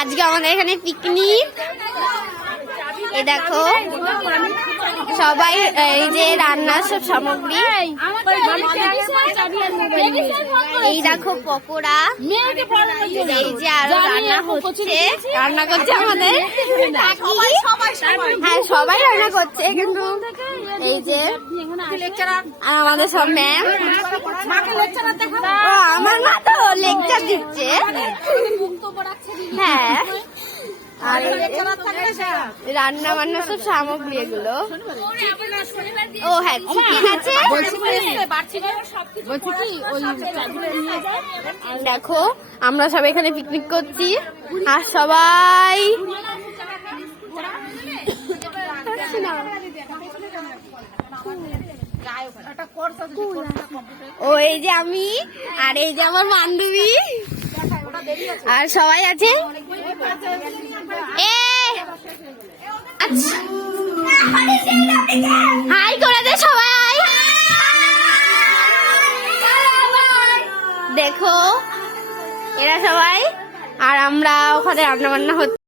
আজকে আমাদের এখানে পিকনিক। এই দেখো সবাই এই যে রান্নার সব সামগ্রী, এই দেখো পকোড়া, এই যে আরো রান্না হচ্ছে, রান্না করছে আমাদের। হ্যাঁ সবাই রান্না করছে, কিন্তু এই যে আমাদের সব ম্যাম, আমার মা তো লেকচার দিচ্ছে। হ্যাঁ আর রান্না বান্না সব সামগ্রী এগুলো। ও হ্যাঁ চিকেন আছে। দেখো আমরা সবাই এখানে পিকনিক করছি, আর সবাই ও এই যে আমি, আর এই যে আমার বান্ধবী, আর সবাই আছে। হাই করে দে সবাই। দেখো এরা সবাই, আর আমরা ওখানে রান্না বান্না হচ্ছে।